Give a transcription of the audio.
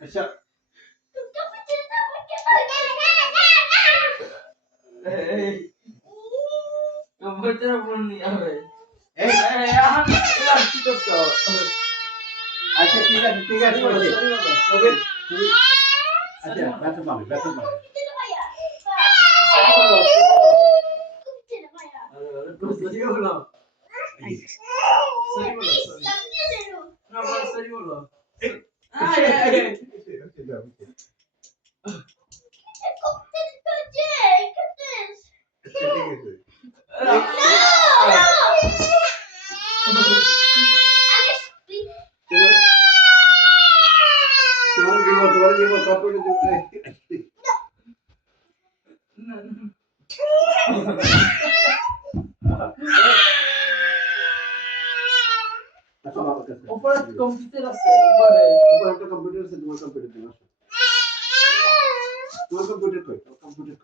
अच्छा computer phone নিয়ে হবে এই কি করছো আচ্ছা ঠিক আছে তবে তুমি আচ্ছা বেতন পাবে সরি বলো সরি বলো সরি না বলো সরি বলো তোমার জীবন কম্পিউটার উপরে কম্পিউটার আছে উপরে একটা কম্পিউটার আছে তোমার কম্পিউটার কই কম্পিউটার